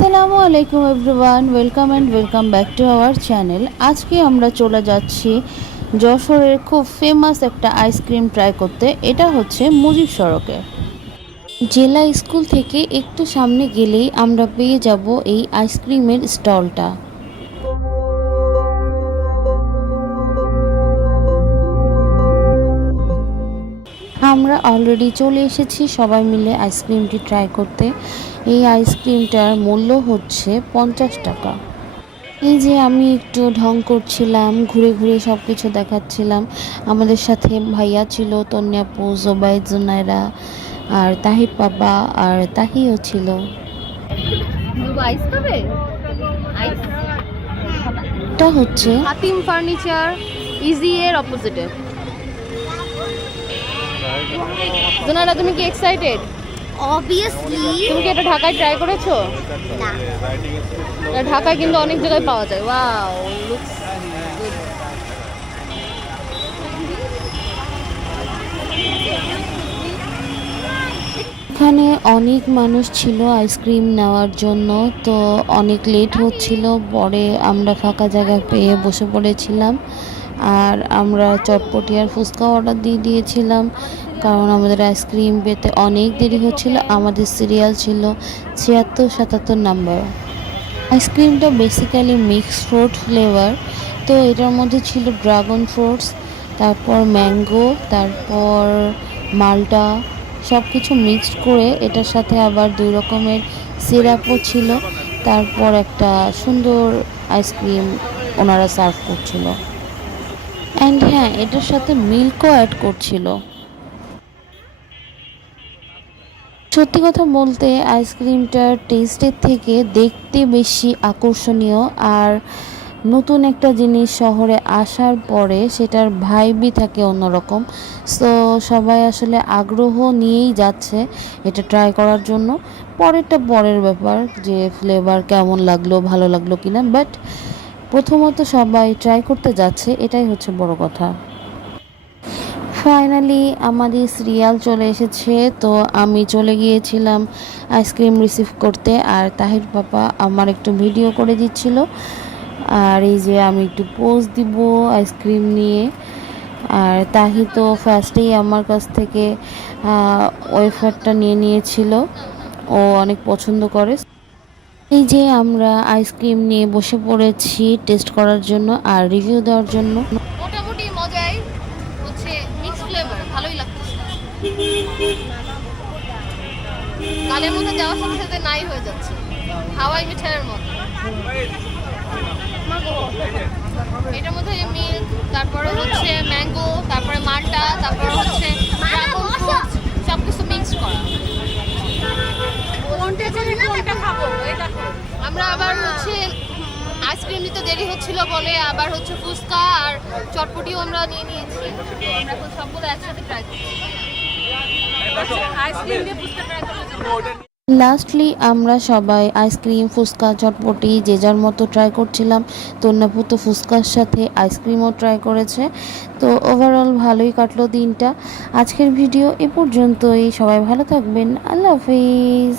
আসসালামু আলাইকুম everyone, welcome back to our channel. আজকে আমরা চলে যাচ্ছি যশোরের খুব ফেমাস একটা আইসক্রিম ট্রাই করতে। এটা হচ্ছে মুজিব সড়কে। জেলা স্কুল থেকে একটু সামনে গেলেই আমরা পেয়ে যাব এই আইসক্রিমের স্টলটা। আমরা অলরেডি চলে এসেছি সবাই মিলে আইসক্রিমটি ট্রাই করতে। এই আইসক্রিমটার মূল্য হচ্ছে 50 টাকা। এই যে আমি একটু ঢং করছিলাম, ঘুরে ঘুরে সব কিছু দেখাচ্ছিলাম। আমাদের সাথে ভাইয়া ছিল, তন্যাপু, জোবাইদ, জুনাইরা, আর তাহির বাবা আর তাহিও ছিল। আইস খাবে? আইস? এটা হচ্ছে হাতিম ফার্নিচার ইজি এর অপোজিটে। জোনারা, তুমি কি এক্সাইটেড? অবভিয়াসলি। তুমি কি এটা ঢাকায় ট্রাই করেছো? না। এটা ঢাকায় কিন্তু অনেক জায়গায় পাওয়া যায়। Wow, looks good. এখানে অনেক মানুষ ছিল আইসক্রিম নেওয়ার জন্য, তো অনেক লেট হচ্ছিল। পরে আমরা ফাঁকা জায়গা পেয়ে বসে পড়েছিলাম। আর আমরা চটপটি আর ফুচকা অর্ডার দিয়ে দিয়েছিলাম, কারণ আমাদের আইসক্রিম পেতে অনেক দেরি হচ্ছিল। আমাদের সিরিয়াল ছিল 76-77 নাম্বার। আইসক্রিমটা বেসিক্যালি মিক্স ফ্রুট ফ্লেভার। তো এটার মধ্যে ছিল ড্রাগন ফ্রুটস, তারপর ম্যাঙ্গো, তারপর মাল্টা, সব কিছু মিক্সড করে এটার সাথে আবার 2 রকমের সিরাপও ছিল। তারপর একটা সুন্দর আইসক্রিম ওনারা সার্ভ করছিল। অ্যান্ড হ্যাঁ, এটার সাথে মিল্কও অ্যাড করছিল। সত্যি কথা বলতে আইসক্রিমটার টেস্টের থেকে দেখতে বেশি আকর্ষণীয়। আর নতুন একটা জিনিস শহরে আসার পরে সেটার ভাইবই থাকে অন্যরকম। সো সবাই আসলে আগ্রহ নিয়েই যাচ্ছে এটা ট্রাই করার জন্য। পরেরটা পরের ব্যাপার, যে ফ্লেভার কেমন লাগলো, ভালো লাগলো কিনা, বাট প্রথমত সবাই ট্রাই করতে যাচ্ছে, এটাই হচ্ছে বড় কথা। ফাইনালি আমাদের সিরিয়াল চলে এসেছে, তো আমি চলে গিয়েছিলাম আইসক্রিম রিসিভ করতে। আর তাহির পাপা আমার একটু ভিডিও করে দিচ্ছিল। আর এই যে আমি একটু পোজ দিব আইসক্রিম নিয়ে। আর তাহি তো ফার্স্টেই আমার কাছ থেকে ওয়েফারটা নিয়ে নিয়েছিল, ও অনেক পছন্দ করে। এই যে আমরা আইসক্রিম নিয়ে বসে পড়েছি টেস্ট করার জন্য আর রিভিউ দেওয়ার জন্য। মোটামুটি মজাই হচ্ছে, মিক্স ফ্লেভার, ভালোই লাগছে। গালের মধ্যে যাওয়ার সাথে সাথে নাই হয়ে যাচ্ছে, হাওয়াই মিঠাইয়ের মতো। এটার মধ্যে মিল্ক, তারপরে হচ্ছে ম্যাঙ্গো, তারপরে মাল্টা, তারপরে হচ্ছে ড্রাগন ফ্রুট, সব কিছু মিক্স করা। আমরা আবার হচ্ছে আইসক্রিম নিতে দেরি হচ্ছিল বলে আবার হচ্ছে ফুচকা আর চটপটিও আমরা নিয়ে নিয়েছি। আমরা এখন সবগুলো একসাথে ট্রাই করছি। আইসক্রিম দিয়ে ফুচকা ট্রাই করতে। লাস্টলি আমরা সবাই আইসক্রিম, ফুচকা, চটপটি যে যার মতো ট্রাই করছিলাম। তন্যাপু তো ফুচকার সাথে আইসক্রিমও ট্রাই করেছে। তো ওভারঅল ভালোই কাটলো দিনটা। আজকের ভিডিও এ পর্যন্তই। সবাই ভালো থাকবেন। আল্লাহ হাফিজ।